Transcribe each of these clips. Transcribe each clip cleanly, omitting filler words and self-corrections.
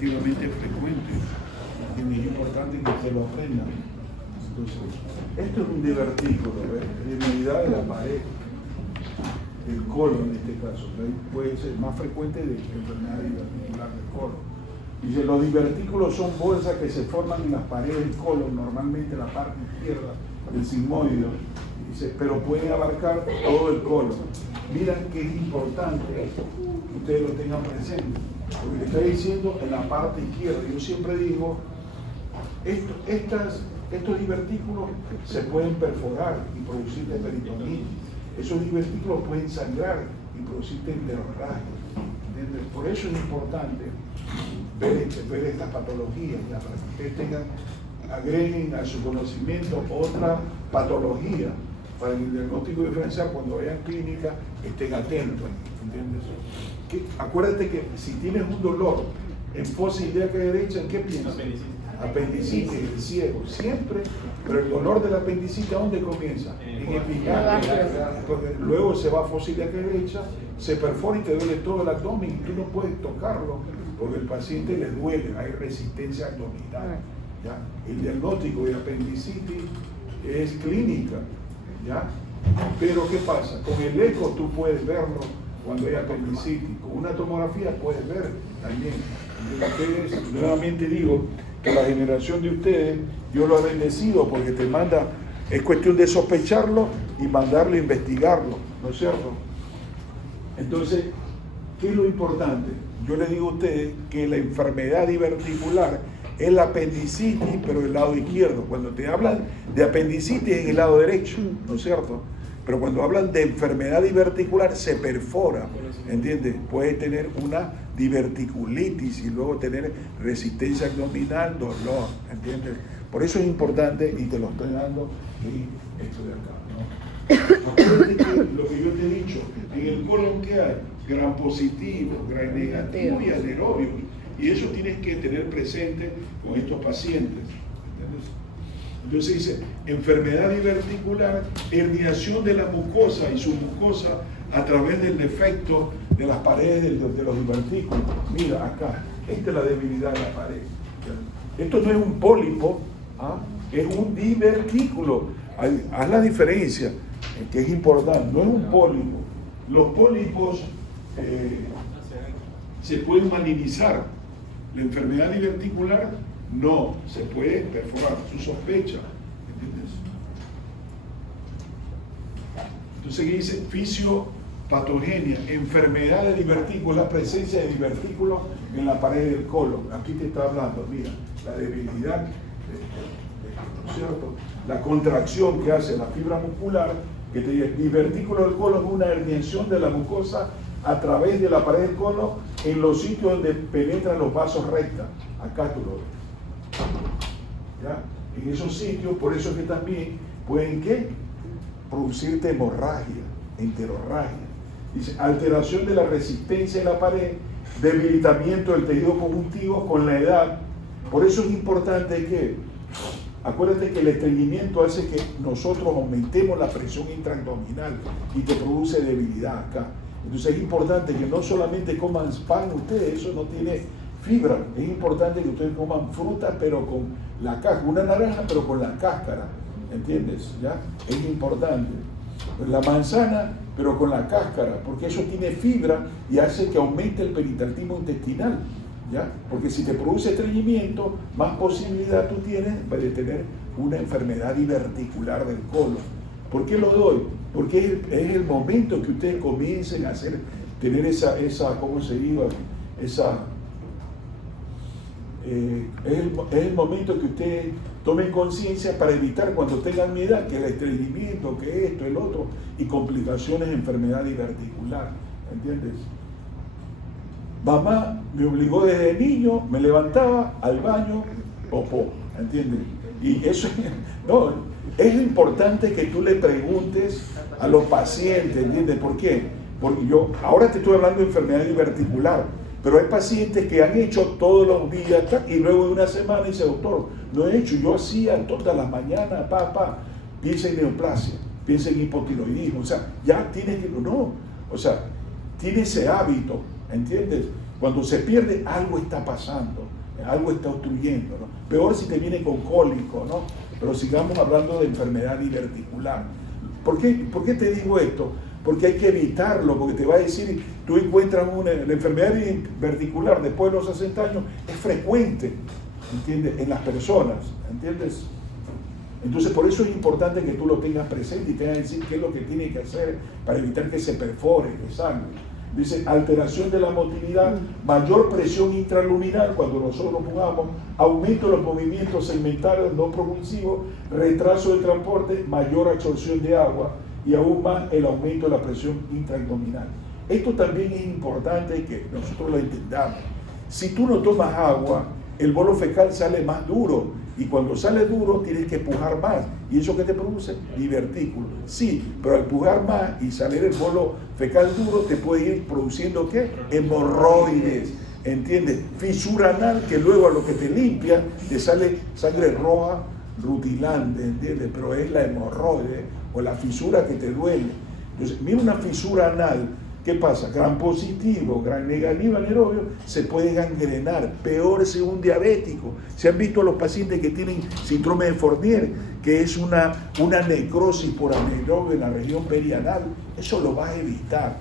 relativamente frecuente. Y es importante que se lo aprendan. Entonces, esto es un divertículo, ¿ves? Debilidad de la pared, el colon en este caso, ¿ves? Puede ser más frecuente de enfermedad diverticular del colon. Dice, los divertículos son bolsas que se forman en las paredes del colon, normalmente en la parte izquierda del sigmoide. Dice, pero pueden abarcar todo el colon. Miren que es importante que ustedes lo tengan presente, porque le está diciendo en la parte izquierda. Yo siempre digo, estos divertículos se pueden perforar y producirte peritonitis. Esos divertículos pueden sangrar y producirte enterorragia. Por eso es importante ver estas patologías, ya, para que ustedes agreguen a su conocimiento otra patología para el diagnóstico diferencial. Cuando vayan clínica estén atentos, ¿entiendes? Acuérdate que si tienes un dolor en fosa ilíaca derecha, ¿en qué piensas? Apendicitis, el ciego, siempre, pero el dolor del apendicitis, ¿a dónde comienza? En epigastrus. Luego se va a fosa ilíaca derecha, se perfora y te duele todo el abdomen y tú no puedes tocarlo porque el paciente le duele, hay resistencia abdominal. ¿Ya? El diagnóstico de apendicitis es clínica, ¿ya? Pero ¿qué pasa? Con el eco tú puedes verlo cuando hay apendicitis, con una tomografía puedes ver también. Ustedes, nuevamente digo que la generación de ustedes, Dios lo ha bendecido porque te manda, es cuestión de sospecharlo y mandarlo a investigarlo, ¿no es cierto? Entonces, ¿qué es lo importante? Yo les digo a ustedes que la enfermedad diverticular es la apendicitis, pero del lado izquierdo. Cuando te hablan de apendicitis es en el lado derecho, ¿no es cierto? Pero cuando hablan de enfermedad diverticular se perfora, ¿entiendes? Puedes tener una diverticulitis y luego tener resistencia abdominal, dolor, ¿entiendes? Por eso es importante, y te lo estoy dando, y esto de acá, ¿no? Acuérdate que lo que yo te he dicho, en el colon ¿qué hay? Gran positivo, gran negativo y anaerobio. Y eso tienes que tener presente con estos pacientes. ¿Entiendes? Entonces dice, enfermedad diverticular, herniación de la mucosa y su mucosa a través del defecto de las paredes de los divertículos. Mira acá, esta es la debilidad de la pared. Esto no es un pólipo, ¿ah? Es un divertículo. Haz la diferencia, que es importante, no es un pólipo. Los pólipos se pueden malignizar. La enfermedad diverticular no se puede perforar, su sospecha, ¿entiendes? Entonces aquí dice fisiopatogenia, enfermedad de divertículos, la presencia de divertículos en la pared del colon. Aquí te está hablando, mira, la debilidad, ¿no es cierto? La contracción que hace la fibra muscular, que te dice, divertículo del colon es una herniación de la mucosa a través de la pared del colon en los sitios donde penetran los vasos rectos. Acá tú lo ves. ¿Ya? En esos sitios, por eso es que también pueden ¿qué? Producirte hemorragia, enterorragia. Dice, alteración de la resistencia de la pared, debilitamiento del tejido conjuntivo con la edad. Por eso es importante que, acuérdate que el estreñimiento hace que nosotros aumentemos la presión intraabdominal y te produce debilidad acá. Entonces es importante que no solamente coman pan ustedes, eso no tiene fibra. Es importante que ustedes coman fruta, pero con la cáscara, una naranja, pero con la cáscara, ¿entiendes? ¿Ya? Es importante. La manzana, pero con la cáscara, porque eso tiene fibra y hace que aumente el peritactismo intestinal, ¿ya? Porque si te produce estreñimiento, más posibilidad tú tienes de tener una enfermedad diverticular del colon. ¿Por qué lo doy? Porque es el momento que ustedes comiencen a tener esa ¿cómo se diga? Es el momento que ustedes tomen conciencia para evitar cuando tengan mi edad, que el estreñimiento, que esto, el otro, y complicaciones de enfermedad diverticular, ¿entiendes? Mamá me obligó desde niño, me levantaba al baño, popó, ¿entiendes? Y eso, no, es importante que tú le preguntes a los pacientes, ¿entiendes? ¿Por qué? Porque yo, ahora te estoy hablando de enfermedad diverticular, pero hay pacientes que han hecho todos los días y luego de una semana dice, doctor, no he hecho, yo hacía todas las mañanas, piensa en neoplasia, piensa en hipotiroidismo, o sea, ya tienes que, no, o sea, tiene ese hábito, ¿entiendes? Cuando se pierde, algo está pasando, algo está obstruyendo, ¿no? Peor si te viene con cólico, ¿no? Pero sigamos hablando de enfermedad diverticular. ¿Por qué te digo esto? Porque hay que evitarlo, porque te va a decir, tú encuentras la enfermedad diverticular después de los 60 años, es frecuente, ¿entiendes? En las personas, ¿entiendes? Entonces, por eso es importante que tú lo tengas presente y tengas que decir qué es lo que tiene que hacer para evitar que se perfore, que sangre. Dice, alteración de la motilidad, mayor presión intraluminal cuando nosotros jugamos, aumento de los movimientos segmentarios no propulsivos, retraso de transporte, mayor absorción de agua y aún más el aumento de la presión intraabdominal. Esto también es importante que nosotros lo entendamos. Si tú no tomas agua, el bolo fecal sale más duro. Y cuando sale duro tienes que pujar más. ¿Y eso qué te produce? Divertículo. Sí, pero al pujar más y salir el bolo fecal duro te puede ir produciendo ¿qué? Hemorroides. ¿Entiendes? Fisura anal que luego a lo que te limpia te sale sangre roja rutilante, ¿entiendes? Pero es la hemorroide o la fisura que te duele. Entonces, mira una fisura anal. ¿Qué pasa? Gran positivo, gran negativo anaerobio, se puede gangrenar, peor si un diabético. Se han visto a los pacientes que tienen síndrome de Fournier, que es una necrosis por anaerobio en la región perianal. Eso lo vas a evitar.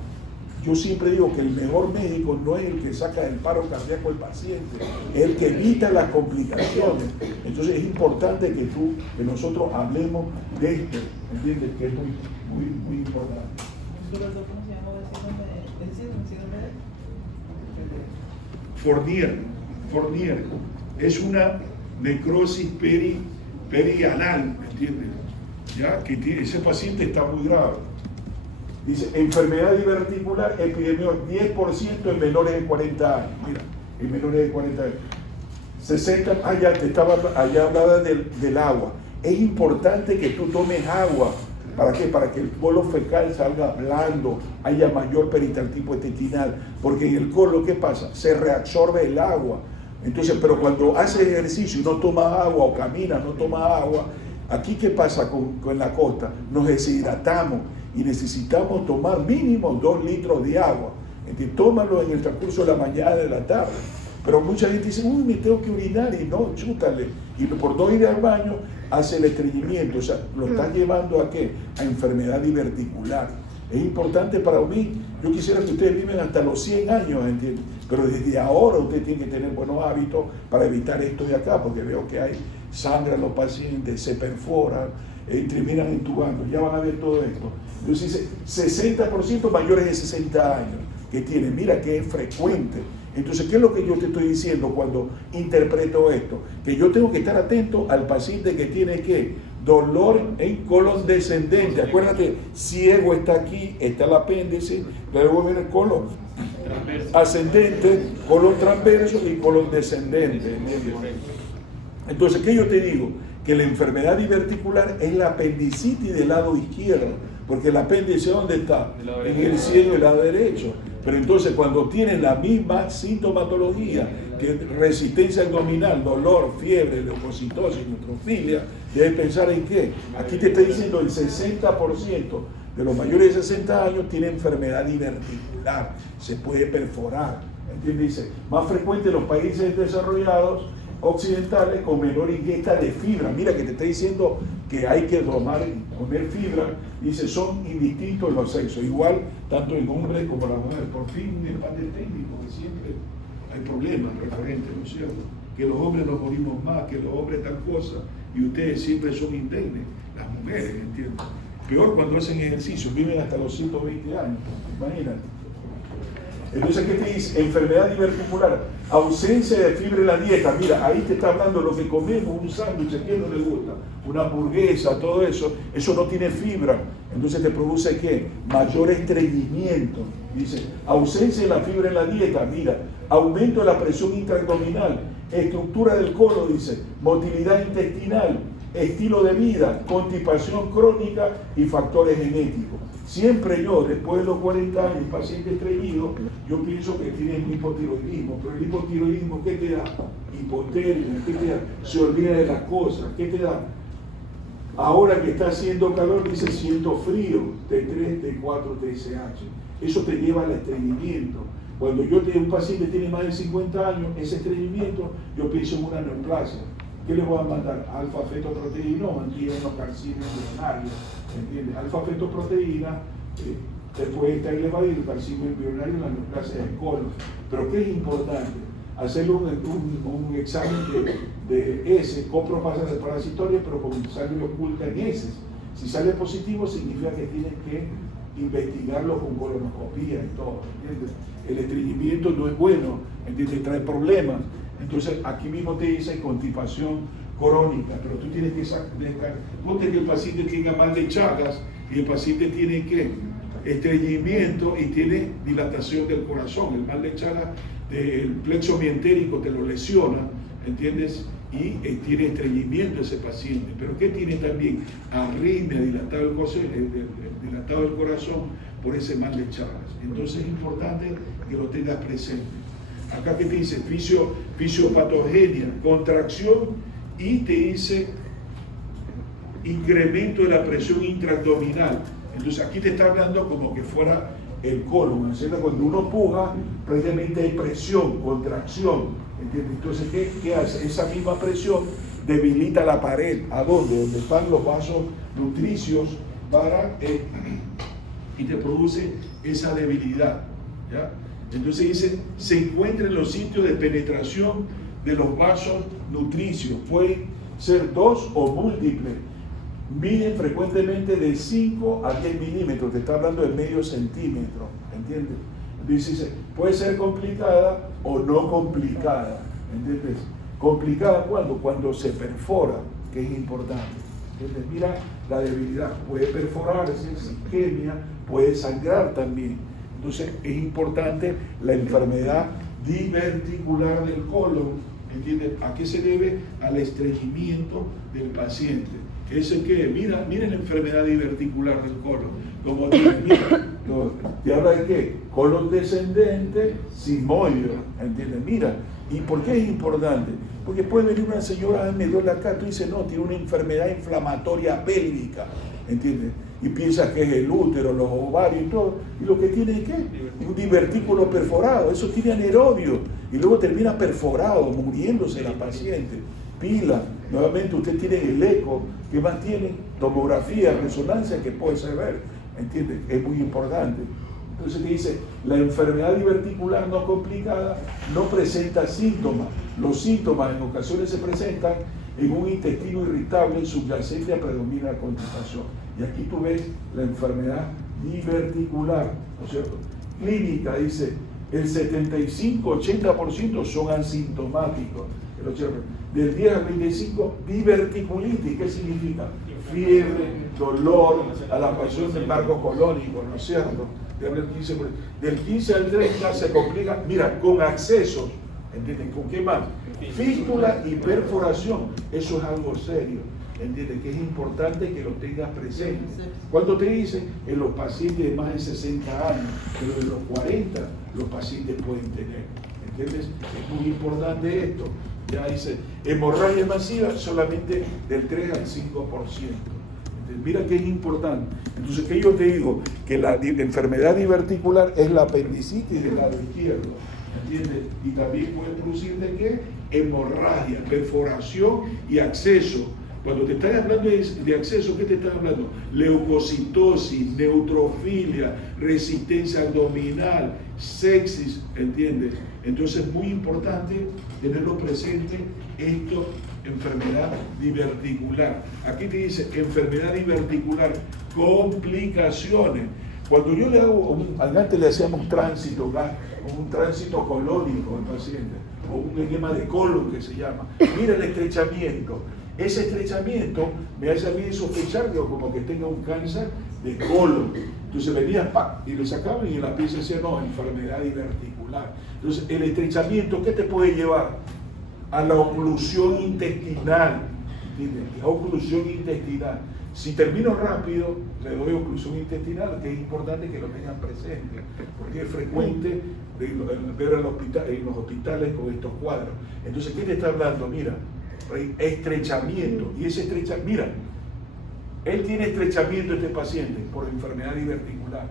Yo siempre digo que el mejor médico no es el que saca el paro cardíaco al paciente, es el que evita las complicaciones. Entonces es importante que nosotros hablemos de esto, ¿entiendes? Que es muy importante. Fournier es una necrosis perianal, ¿me entiendes? ¿Ya? Que ese paciente está muy grave. Dice, enfermedad diverticular, epidemiológica, 10% en menores de 40 años. Mira, en menores de 40 años. 60, allá hablaba del agua. Es importante que tú tomes agua. ¿Para qué? Para que el bolo fecal salga blando, haya mayor peristaltismo intestinal, porque en el colon, ¿qué pasa? Se reabsorbe el agua. Entonces, pero cuando haces ejercicio y no tomas agua o caminas, no tomas agua, aquí ¿qué pasa con la costa? Nos deshidratamos y necesitamos tomar mínimo 2 litros de agua. Entonces, tómalo en el transcurso de la mañana y de la tarde. Pero mucha gente dice, uy, me tengo que orinar, y no, chútale. Y por no ir al baño, hace el estreñimiento. O sea, lo está llevando ¿a qué? A enfermedad diverticular. Es importante para mí, yo quisiera que ustedes viven hasta los 100 años, ¿entienden? Pero desde ahora usted tiene que tener buenos hábitos para evitar esto de acá, porque veo que hay sangre en los pacientes, se perforan, terminan entubando, ya van a ver todo esto. Entonces dice, 60% mayores de 60 años que tienen, mira que es frecuente. Entonces, ¿qué es lo que yo te estoy diciendo cuando interpreto esto? Que yo tengo que estar atento al paciente que tiene ¿qué? Dolor en colon descendente. Acuérdate, ciego está aquí, está el apéndice, luego viene el colon ascendente, colon transverso y colon descendente. Entonces, ¿qué yo te digo? Que la enfermedad diverticular es la apendicitis del lado izquierdo, porque el apéndice ¿dónde está? En el cielo del lado derecho. Pero entonces cuando tienen la misma sintomatología, que resistencia abdominal, dolor, fiebre, leucocitosis, neutrofilia, debes pensar en qué. Aquí te está diciendo el 60% de los mayores de 60 años tiene enfermedad diverticular, se puede perforar. ¿Entiendes? Dice, más frecuente en los países desarrollados occidentales con menor ingesta de fibra. Mira que te está diciendo que hay que comer fibra. Dice, son indistintos los sexos, igual tanto en hombres como las mujeres. Por fin un empate técnico, que siempre hay problemas referentes, ¿no es cierto? Que los hombres nos morimos más, que los hombres tal cosa, y ustedes siempre son indemnes, las mujeres, ¿entiendes? Peor cuando hacen ejercicio, viven hasta los 120 años, imagínate. Entonces, ¿qué te dice? Enfermedad diverticular, ausencia de fibra en la dieta. Mira, ahí te está hablando lo que comemos, un sándwich, ¿a quién no le gusta? Una hamburguesa, todo eso no tiene fibra. Entonces te produce ¿qué? Mayor estreñimiento. Dice, ausencia de la fibra en la dieta. Mira, aumento de la presión intraabdominal, estructura del colon, dice, motilidad intestinal, estilo de vida, constipación crónica y factores genéticos. Siempre yo, después de los 40 años, paciente estreñido, yo pienso que tiene hipotiroidismo, pero el hipotiroidismo, ¿qué te da? Hipotermia, ¿qué te da? Se olvida de las cosas, ¿qué te da? Ahora que está haciendo calor, dice siento frío, T3, T4, TSH. Eso te lleva al estreñimiento. Cuando un paciente tiene más de 50 años, ese estreñimiento, yo pienso en una neoplasia. ¿Qué le voy a mandar? Alfa-fetoproteína o antienocarcinoma embrionario, ¿entiendes? Alfa-fetoproteína, después esta le va a ir carcinoma embrionario en la neoplasia del colon. Pero ¿qué es importante? Hacer un examen de heces, coproparasitoria, pero con sangre oculta en heces. Si sale positivo, significa que tienes que investigarlo con colonoscopía y todo, ¿entiendes? El estreñimiento no es bueno, ¿entiendes? Trae problemas. Entonces, aquí mismo te dice constipación crónica, pero tú tienes que ponte que el paciente tenga mal de Chagas y el paciente tiene que estreñimiento y tiene dilatación del corazón. El mal de Chagas, el plexo mientérico te lo lesiona, ¿entiendes? Y tiene estreñimiento ese paciente. Pero ¿qué tiene también? Arritmia, dilatado del corazón por ese mal de Chagas. Entonces es importante que lo tengas presente. Acá que te dice fisiopatogenia, contracción, y te dice incremento de la presión intraabdominal. Entonces aquí te está hablando como que fuera el colon, ¿entiendes? Cuando uno puja, prácticamente hay presión, contracción, ¿entiendes? Entonces, ¿qué hace? Esa misma presión debilita la pared. ¿A dónde? Donde están los vasos nutricios y te produce esa debilidad, ¿ya? Entonces dice, se encuentra en los sitios de penetración de los vasos nutricios. Pueden ser 2 o múltiples. Miden frecuentemente de 5 a 10 milímetros. Te está hablando de medio centímetro, ¿entiendes? Entonces, puede ser complicada o no complicada, ¿entiendes? Complicada cuando se perfora, que es importante. ¿Entiendes? Mira la debilidad. Puede perforarse, isquemia, puede sangrar también. Entonces es importante la enfermedad diverticular del colon, ¿entiendes? ¿A qué se debe? Al estreñimiento del paciente. ¿Ese qué? Mira la enfermedad diverticular del colon. Como te habla de qué? Colon descendente, sigmoide, ¿entiendes? Mira, ¿y por qué es importante? Porque puede venir una señora, me duele acá, tú dices, no, tiene una enfermedad inflamatoria pélvica, ¿entiendes? Y piensas que es el útero, los ovarios y todo, y lo que tiene es ¿qué? Un divertículo perforado, eso tiene anaerobio, y luego termina perforado, muriéndose la paciente. Pila, nuevamente usted tiene el eco, que mantiene tomografía, resonancia, que puede saber, ¿entiendes? Es muy importante. Entonces te dice, la enfermedad diverticular no complicada no presenta síntomas. Los síntomas en ocasiones se presentan en un intestino irritable subyacente a predomina la constipación. Y aquí tú ves la enfermedad diverticular, ¿no es cierto? Clínica, dice, el 75-80% son asintomáticos. Del 10 al 25, diverticulitis. ¿Qué significa? Fiebre, dolor, a la aparición del marco colónico, ¿no es cierto? Del 15 al 30 se complica, mira, con accesos, ¿entienden? ¿Con qué más? Fístula y perforación. Eso es algo serio, ¿entiendes? Que es importante que lo tengas presente. Cuando te dicen en los pacientes de más de 60 años, pero en los 40 los pacientes pueden tener, ¿entiendes? Es muy importante esto. Ya dice, hemorragia masiva solamente del 3 al 5%. Entonces, mira que es importante. Entonces, ¿qué yo te digo? Que la enfermedad diverticular es la apendicitis del lado izquierdo, ¿entiendes? Y también puede producir de qué? Hemorragia, perforación y acceso. Cuando te están hablando de acceso, ¿qué te están hablando? Leucocitosis, neutrofilia, resistencia abdominal, sepsis, ¿entiendes? Entonces es muy importante tenerlo presente, esto, enfermedad diverticular. Aquí te dice, enfermedad diverticular, complicaciones. Cuando yo le hago, antes le hacíamos un tránsito colónico al paciente, o un edema de colon que se llama. Mira el estrechamiento. Ese estrechamiento me hace a mí sospechar que como que tenga un cáncer de colon. Entonces venía y lo sacaban y en la pieza decía, no, enfermedad diverticular. Entonces el estrechamiento, ¿qué te puede llevar? A la oclusión intestinal. ¿Entiendes? La oclusión intestinal. Si termino rápido, le doy oclusión intestinal, que es importante que lo tengan presente, porque es frecuente ver en los hospitales con estos cuadros. Entonces, ¿qué te está hablando? Mira, estrechamiento. Y ese estrechamiento, mira, él tiene estrechamiento este paciente por enfermedad diverticular.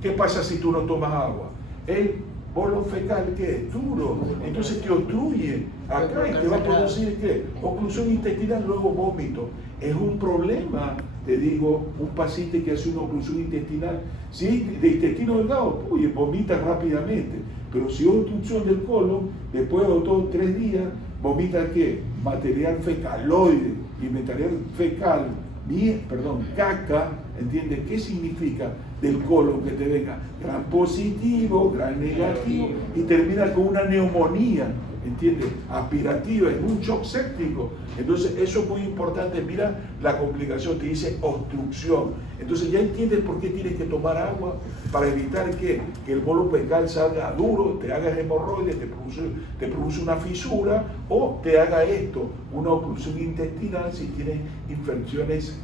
¿Qué pasa si tú no tomas agua? Él bolo fecal que es duro, entonces te obstruye acá y te va a producir ¿qué? Oclusión intestinal, luego vómito. Es un problema, te digo, un paciente que hace una oclusión intestinal, si de intestino delgado, vomita rápidamente, pero si hay obstrucción del colon, después de 2 o 3 días, vomita ¿qué? Material fecaloide, y material fecal, caca, ¿entiendes? ¿Qué significa del colon que te venga? Gran positivo, gran negativo, y termina con una neumonía, ¿entiendes? Aspirativa, en un shock séptico. Entonces eso es muy importante. Mira la complicación, te dice obstrucción. Entonces ya entiendes por qué tienes que tomar agua, para evitar que el bolo fecal salga duro, te haga hemorroides, te produce una fisura, o te haga esto, una oclusión intestinal si tienes infecciones,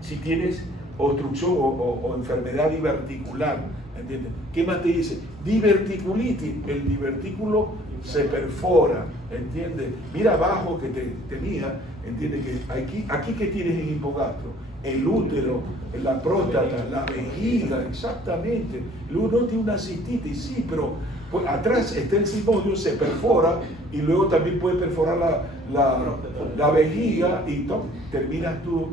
si tienes obstrucción o enfermedad diverticular, ¿entiendes? ¿Qué más te dice? Diverticulitis, el divertículo se perfora, ¿entiendes? Mira abajo que tenía, ¿entiendes? Que aquí que tienes en hipogastro, el útero, la próstata, la vejiga, exactamente. Uno tiene una cistitis, sí, pero pues, atrás está el sigmodio, se perfora y luego también puede perforar la vejiga y terminas tú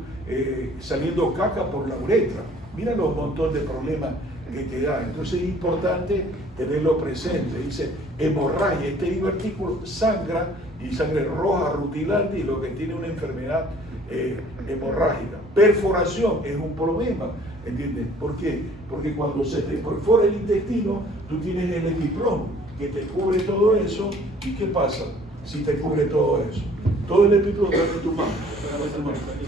saliendo caca por la uretra. Mira los montones de problemas que te da. Entonces es importante tenerlo presente. Dice hemorragia, este divertículo sangra y sangre roja rutilante y lo que tiene una enfermedad hemorrágica. Perforación es un problema, ¿entiendes? ¿Por qué? Porque cuando se te perfora el intestino, tú tienes el epiplón que te cubre todo eso. ¿Y qué pasa si te cubre todo eso? Todo el epiplón, dame tu mano.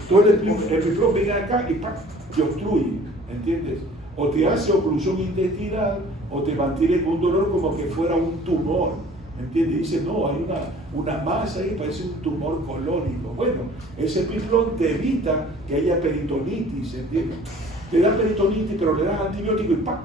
Todo el epiplón viene acá y ¡pac! Te obstruye, ¿entiendes? O te hace oclusión intestinal o te mantiene con un dolor como que fuera un tumor, ¿entiendes? Dice, no, hay una masa ahí, parece un tumor colónico. Bueno, ese epiplón te evita que haya peritonitis, ¿entiendes? Te da peritonitis, pero le das antibiótico y ¡pac!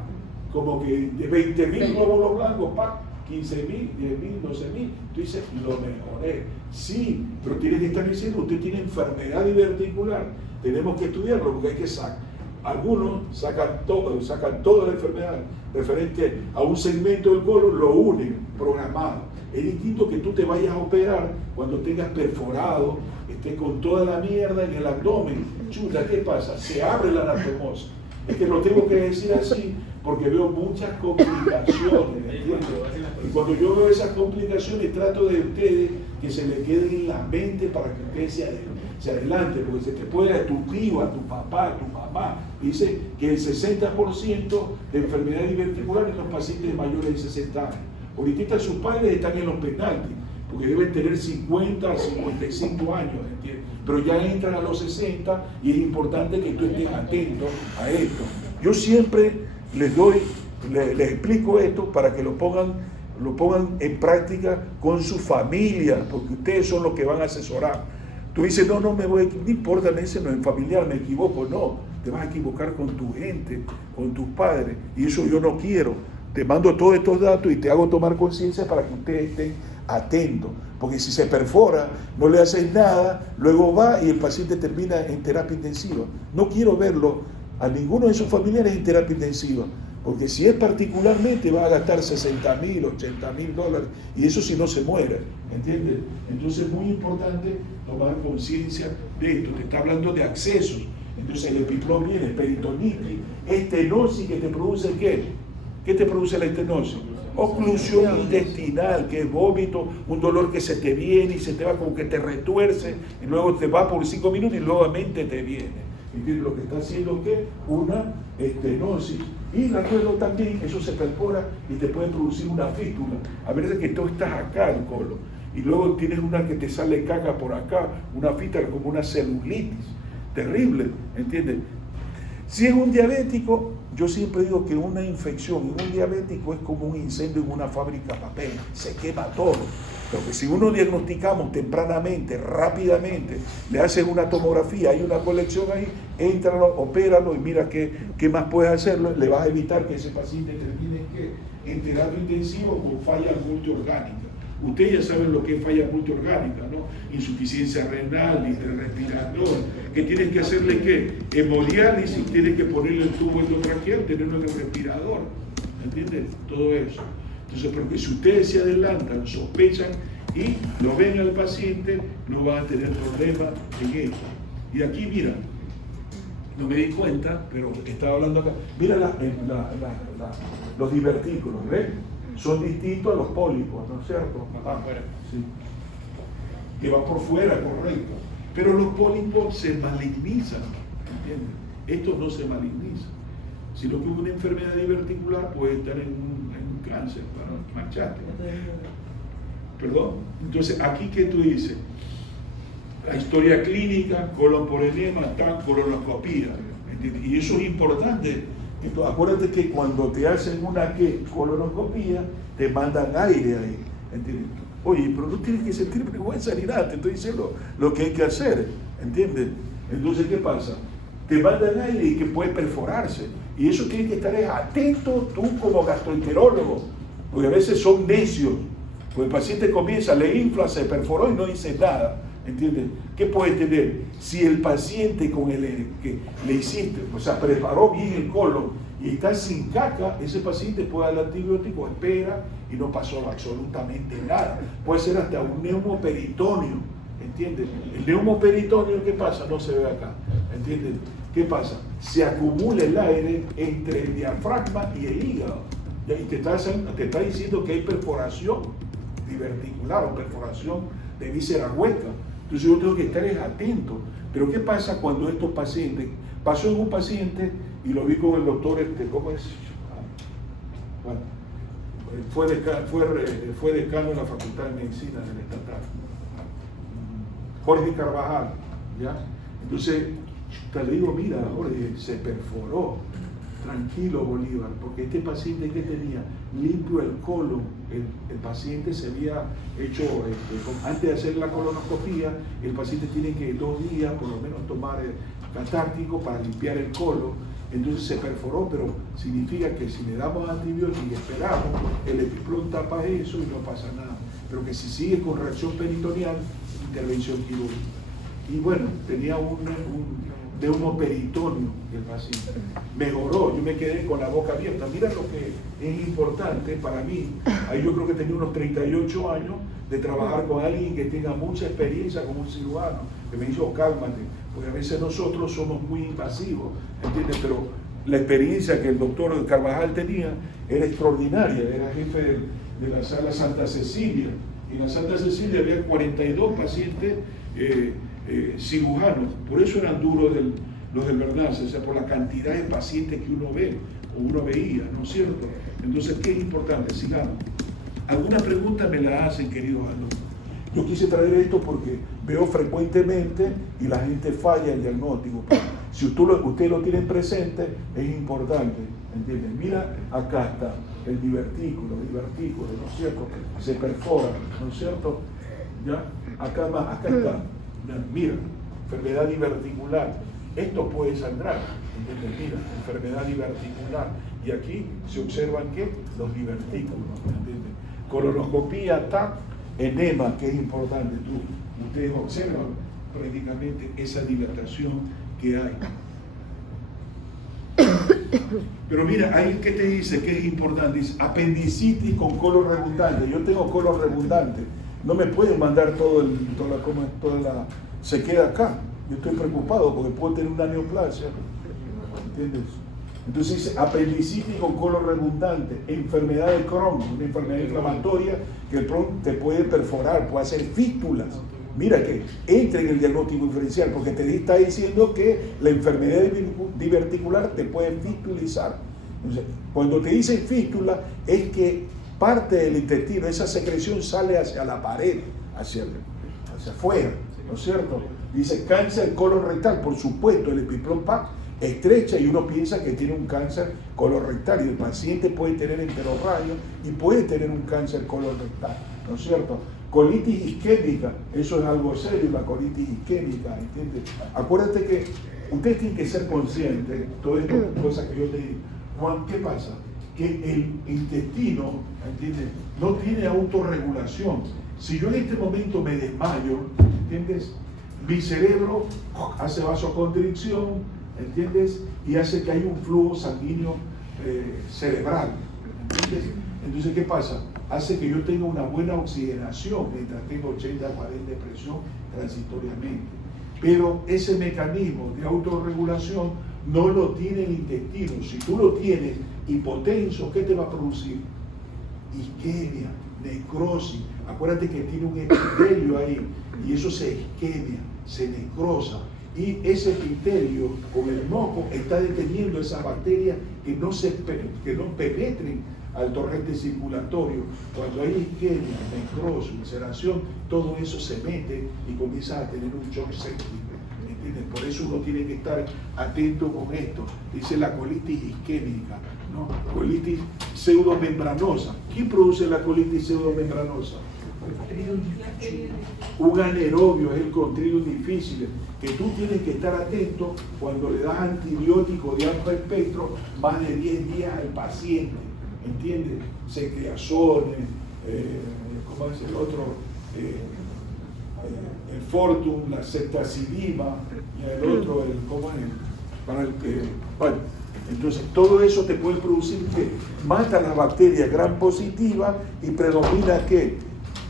Como que de 20.000 glóbulos blancos, ¡pac! 15.000, 10.000, 12.000, tú dices, lo mejoré. Sí, pero tienes que estar diciendo, usted tiene enfermedad diverticular, tenemos que estudiarlo porque hay que sacar. Algunos sacan toda la enfermedad referente a un segmento del colon, lo unen, programado. Es distinto que tú te vayas a operar cuando tengas perforado, estés con toda la mierda en el abdomen. Chuta, ¿qué pasa? Se abre la anastomosis. Es que lo tengo que decir así porque veo muchas complicaciones, ¿entiendes? Y cuando yo veo esas complicaciones trato de ustedes que se le queden en la mente para que ustedes se adelante, porque se te puede a tu tío, a tu papá, a tu mamá. Dice que el 60% de enfermedades diverticulares en los pacientes mayores de 60 años. Ahorita sus padres están en los penaltis, porque deben tener 50 o 55 años, ¿entiendes? Pero ya entran a los 60 y es importante que tú estés atento a esto. Yo siempre les explico esto para que lo pongan en práctica con su familia, porque ustedes son los que van a asesorar. Tú dices, no importa, me dicen, no es familiar, me equivoco. No, te vas a equivocar con tu gente, con tus padres, y eso yo no quiero. Te mando todos estos datos y te hago tomar conciencia para que ustedes estén atentos, porque si se perfora, no le haces nada, luego va y el paciente termina en terapia intensiva. No quiero verlo a ninguno de sus familiares en terapia intensiva, porque si es particularmente va a gastar $60,000, $80,000, y eso si no se muere, ¿entiendes? Entonces es muy importante tomar conciencia de esto. Te está hablando de accesos. Entonces el epiplón viene, peritonitis, estenosis que te produce ¿qué? ¿Qué te produce la estenosis? Oclusión intestinal, que es vómito, un dolor que se te viene y se te va como que te retuerce, y luego te va por 5 minutos y nuevamente te viene. ¿Entiendes? Lo que está haciendo ¿qué? Una estenosis. Y luego también eso se perfora y te puede producir una fístula. A ver que tú estás acá el colon. Y luego tienes una que te sale caca por acá, una fístula como una celulitis. Terrible, ¿entiendes? Si es un diabético, yo siempre digo que una infección en un diabético es como un incendio en una fábrica de papel, se quema todo. Pero que si uno diagnosticamos tempranamente, rápidamente, le hacen una tomografía, hay una colección ahí, éntralo, opéralo y mira qué más puedes hacerlo, le vas a evitar que ese paciente termine en terapia intensiva con falla multiorgánica. Ustedes ya saben lo que es falla multiorgánica, ¿no? Insuficiencia renal, respiratoria, que tienen que hacerle ¿qué? Hemodiálisis, tienen que ponerle el tubo endotraqueal, tenerlo en el respirador, ¿entiendes? Todo eso. Entonces, porque si ustedes se adelantan, sospechan y lo ven al paciente, no van a tener problema en esto. Y aquí, mira, no me di cuenta, pero estaba hablando acá. Mira los divertículos, ¿ves? Son distintos a los pólipos, ¿no es cierto? Sí. Que va por fuera, correcto. Pero los pólipos se malignizan, ¿entiendes? Estos no se malignizan. Sino que una enfermedad diverticular puede estar en un cáncer para marcharte. ¿Perdón? Entonces, aquí, ¿qué tú dices? La historia clínica, colon por edema, colonoscopía. ¿Entiendes? Y eso es importante. Entonces, acuérdate que cuando te hacen una colonoscopía, te mandan aire ahí. ¿Entiendes? Oye, pero no tienes que sentir vergüenza ni nada, te estoy diciendo lo que hay que hacer. ¿Entiendes? Entonces, ¿qué pasa? Te mandan aire y que puede perforarse. Y eso tienes que estar atento tú como gastroenterólogo, porque a veces son necios. Porque el paciente comienza, le infla, se perforó y no dice nada. ¿Entiendes? ¿Qué puede tener? Si el paciente con el que le hiciste, o sea, preparó bien el colon y está sin caca, ese paciente puede dar el antibiótico, espera y no pasó absolutamente nada. Puede ser hasta un neumoperitoneo. ¿Entiendes? El neumoperitoneo, ¿qué pasa? No se ve acá. ¿Entiendes? ¿Qué pasa? Se acumula el aire entre el diafragma y el hígado. Y te está diciendo que hay perforación diverticular o perforación de víscera hueca. Entonces yo tengo que estar atento. Pero ¿qué pasa cuando estos pacientes, pasó en un paciente y lo vi con el doctor, ¿cómo es? Bueno, fue decano en la Facultad de Medicina del Estatal, Jorge Carvajal, ¿ya? Entonces, te le digo, mira, Jorge, se perforó. Tranquilo, Bolívar, porque este paciente que tenía limpio el colon, el paciente se había hecho, antes de hacer la colonoscopía, el paciente tiene que 2 días por lo menos tomar catártico para limpiar el colon. Entonces se perforó, pero significa que si le damos antibióticos y esperamos, el epiplón tapa eso y no pasa nada. Pero que si sigue con reacción peritoneal, intervención quirúrgica. Y bueno, tenía un neumoperitoneo el paciente. Mejoró, yo me quedé con la boca abierta. Mira lo que es importante para mí. Ahí yo creo que tenía unos 38 años de trabajar con alguien que tenga mucha experiencia como un cirujano, que me dijo, cálmate, porque a veces nosotros somos muy invasivos, ¿entiendes? Pero la experiencia que el doctor Carvajal tenía era extraordinaria, era jefe de la sala Santa Cecilia. En la Santa Cecilia había 42 pacientes cirujanos, por eso eran duros los del Bernardo, o sea, por la cantidad de pacientes que uno ve o uno veía, ¿no es cierto? Entonces, ¿qué es importante? Sigamos. ¿Alguna pregunta me la hacen, queridos alumnos? Yo quise traer esto porque veo frecuentemente y la gente falla el diagnóstico. Si usted lo tiene presente, es importante, ¿entienden? Mira, acá está el divertículo, ¿no es cierto? Se perfora, ¿no es cierto? ¿Ya? Acá está. Mira, enfermedad diverticular. Esto puede sangrar, ¿entiendes? Mira, enfermedad diverticular. Y aquí se observan ¿qué? Los divertículos, ¿entiendes? Colonoscopía, TAC, enema, que es importante. Ustedes observan prácticamente esa dilatación que hay. Pero mira, ahí que te dice que es importante, dice apendicitis con colon redundante. Yo tengo colon redundante. No me pueden mandar toda la se queda acá. Yo estoy preocupado porque puedo tener una neoplasia. ¿Entiendes? Entonces dice apendicitis con colon redundante, enfermedad de Crohn, una enfermedad inflamatoria que el Crohn te puede perforar, puede hacer fístulas. Mira que entra en el diagnóstico diferencial porque te está diciendo que la enfermedad diverticular te puede fistulizar. Entonces, cuando te dicen fístula es que parte del intestino, esa secreción sale hacia la pared, hacia afuera, ¿no es cierto? Dice cáncer colorectal, por supuesto, el epiplón estrecha y uno piensa que tiene un cáncer colorectal y el paciente puede tener enterorradio y puede tener un cáncer colorectal, ¿no es cierto? Colitis isquémica, eso es algo serio, la colitis isquémica, ¿entiendes? Acuérdate que ustedes tienen que ser conscientes de todas estas cosas que yo te digo. Juan, ¿qué pasa? Que el intestino, ¿entiendes? No tiene autorregulación. Si yo en este momento me desmayo, ¿entiendes? Mi cerebro hace vasoconstricción, ¿entiendes? Y hace que haya un flujo sanguíneo cerebral, ¿entiendes? Entonces, ¿qué pasa? Hace que yo tenga una buena oxigenación mientras tengo 80, 40 de presión transitoriamente. Pero ese mecanismo de autorregulación no lo tiene el intestino. Si tú lo tienes hipotenso, ¿qué te va a producir? Isquemia, necrosis. Acuérdate que tiene un epitelio ahí y eso se isquemia, se necrosa. Y ese epitelio con el moco está deteniendo esas bacterias que no penetren al torrente circulatorio. Cuando hay isquemia, necrosis, ulceración, todo eso se mete y comienza a tener un shock séptico. ¿Entiendes? Por eso uno tiene que estar atento con esto. Dice la colitis isquémica, ¿no? Colitis pseudomembranosa. ¿Quién produce la colitis pseudomembranosa? Un anaerobio es el Clostridium difficile, que tú tienes que estar atento cuando le das antibiótico de alto espectro más de 10 días al paciente, ¿entiendes? Secreazones, ¿cómo es el otro? El Fortum, la ceftazidima, y el otro, ¿cómo es? Para el que, bueno, entonces todo eso te puede producir que mata las bacterias gram positivas y predomina que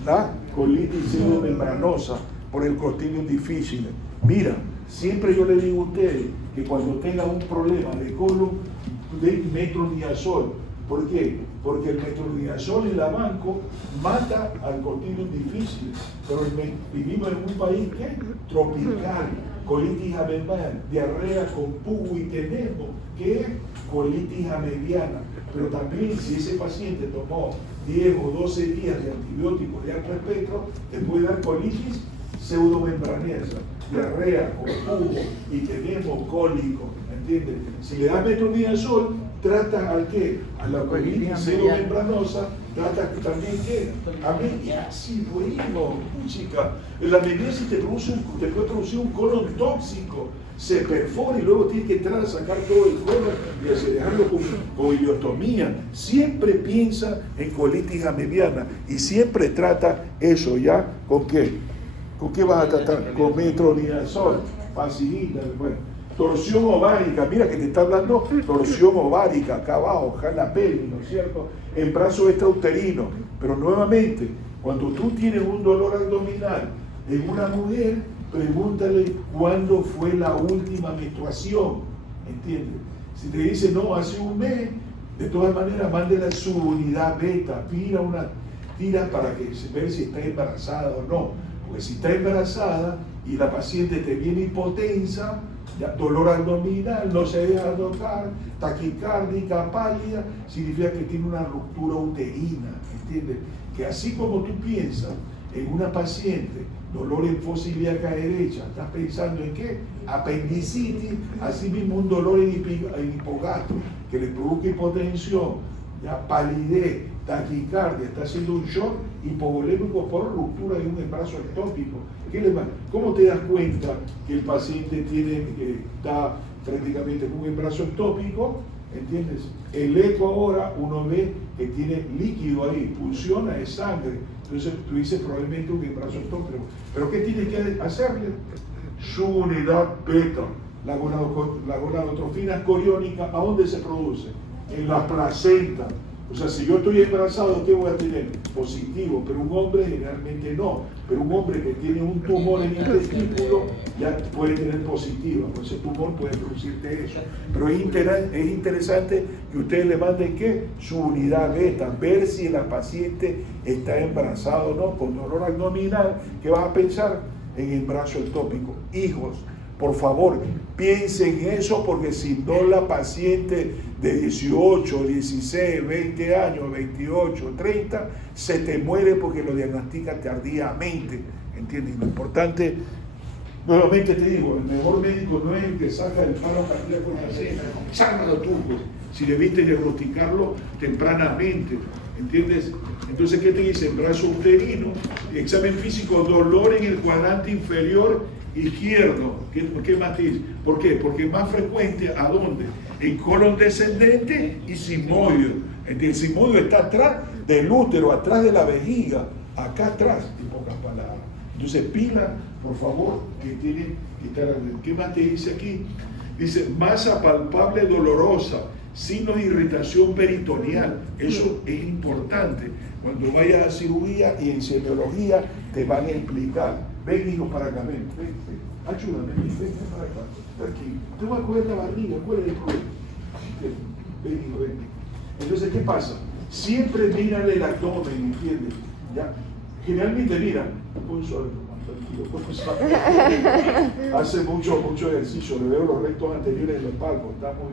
la colitis pseudomembranosa por el Clostridium difficile. Mira, siempre yo le digo a ustedes que cuando tengan un problema de colon, de metronidazol. ¿Por qué? Porque el metronidazol en la banco mata al Clostridium difficile. Pero vivimos en un país que tropical, colitis amebana, diarrea con pugo y tenemos, que es colitis amediana. Pero también si ese paciente tomó 10 o 12 días de antibióticos de alto espectro, te puede dar colitis pseudomembranosa, diarrea con pugo y tenemos cólico, ¿entiendes? Si le das metronidazol, tratas al qué? A la colitis pseudomembranosa, tratas también qué? Amelia, sí, bueno, chica. La amebiasis te puede producir un colon tóxico, se perfora y luego tienes que entrar a sacar todo el colon y dejarlo con ileotomía. Siempre piensa en colitis amebiana y siempre trata eso, ¿ya? ¿Con qué? ¿Con qué vas a tratar? Con metronidazol, facilita, bueno. Torsión ovárica, mira que te está hablando torsión ovárica, acá abajo, acá en la pelvis, ¿no es cierto? Embarazo extrauterino. Pero nuevamente, cuando tú tienes un dolor abdominal en una mujer, pregúntale cuándo fue la última menstruación, ¿entiendes? Si te dice, no, hace un mes, de todas maneras, mándela su unidad beta, tira para que se vea si está embarazada o no. Porque si está embarazada y la paciente te viene hipotensa, ya, dolor abdominal, no se deja tocar, taquicárdica, pálida, significa que tiene una ruptura uterina, ¿entiendes? Que así como tú piensas en una paciente, dolor en fosa ilíaca derecha, estás pensando en qué? Apendicitis, así mismo un dolor en hipogastro, que le provoca hipotensión, ya, palidez, taquicardia, está haciendo un shock hipovolémico por ruptura de un embarazo ectópico. ¿Cómo te das cuenta que el paciente está prácticamente con un embarazo ectópico? ¿Entiendes? El eco ahora uno ve que tiene líquido ahí, pulsiona, es sangre. Entonces tú dices probablemente un embarazo ectópico. ¿Pero qué tienes que hacerle? Su unidad beta, la gonadotrofina coriónica, ¿a dónde se produce? En la placenta. O sea, si yo estoy embarazado, ¿qué voy a tener? Positivo, pero un hombre generalmente no. Pero un hombre que tiene un tumor en el testículo ya puede tener positivo, pues ese tumor puede producirte eso. Pero es interesante que ustedes le manden ¿qué? Su unidad beta, ver si la paciente está embarazada o no, con dolor abdominal. ¿Qué vas a pensar? En embarazo ectópico. Hijos, por favor, piensen en eso, porque si no, la paciente de 18, 16, 20 años, 28, 30, se te muere porque lo diagnostica tardíamente, ¿entiendes? Y lo importante, nuevamente te digo, el mejor médico no es el que saca el paro cardíaco en la cena, sácalo tú, pues, si debiste diagnosticarlo tempranamente, ¿entiendes? Entonces, ¿qué te dice? Brazo uterino, examen físico, dolor en el cuadrante inferior izquierdo. ¿Qué más te dice? ¿Por qué? Porque es más frecuente, ¿a dónde? En colon descendente y sigmoideo. El sigmoideo está atrás del útero, atrás de la vejiga, acá atrás, en pocas palabras. Entonces, pila, por favor, que tiene que estar. ¿Qué más te dice aquí? Dice, masa palpable dolorosa, signos de irritación peritoneal. Eso es importante. Cuando vayas a cirugía y en semiología te van a explicar. Ven, hijo, para acá, ven. Ayúdame, ven para acá. Tranquilo. Te voy a coger la barriga, ¿cuál es el problema? Ven, hijo, ven. Entonces, ¿qué pasa? Siempre miran el abdomen, ¿entiendes? ¿Ya? Generalmente miran, un solo, hace mucho ejercicio, le veo los rectos anteriores de los palcos, está muy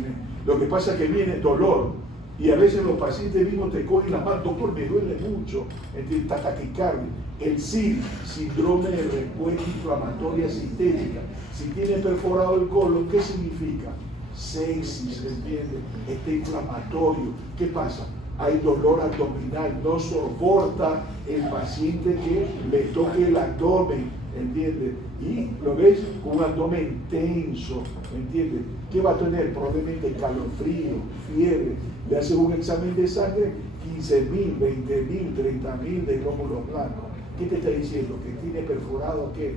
bien. Lo que pasa es que viene dolor, y a veces los pacientes mismos te cogen la mano, doctor, me duele mucho, ¿entiendes? Taquicardia. El SID, síndrome de respuesta inflamatoria sistémica, si tiene perforado el colon, ¿qué significa? Sepsis, ¿entiendes? Está inflamatorio. ¿Qué pasa? Hay dolor abdominal, no soporta el paciente que le toque el abdomen, ¿entiendes? Y lo ves con un abdomen tenso, ¿entiendes? ¿Qué va a tener? Probablemente calofrío, fiebre. Le haces un examen de sangre, 15.000, 20.000, 30.000 de glóbulos blancos. ¿Qué te está diciendo? ¿Que tiene perforado qué?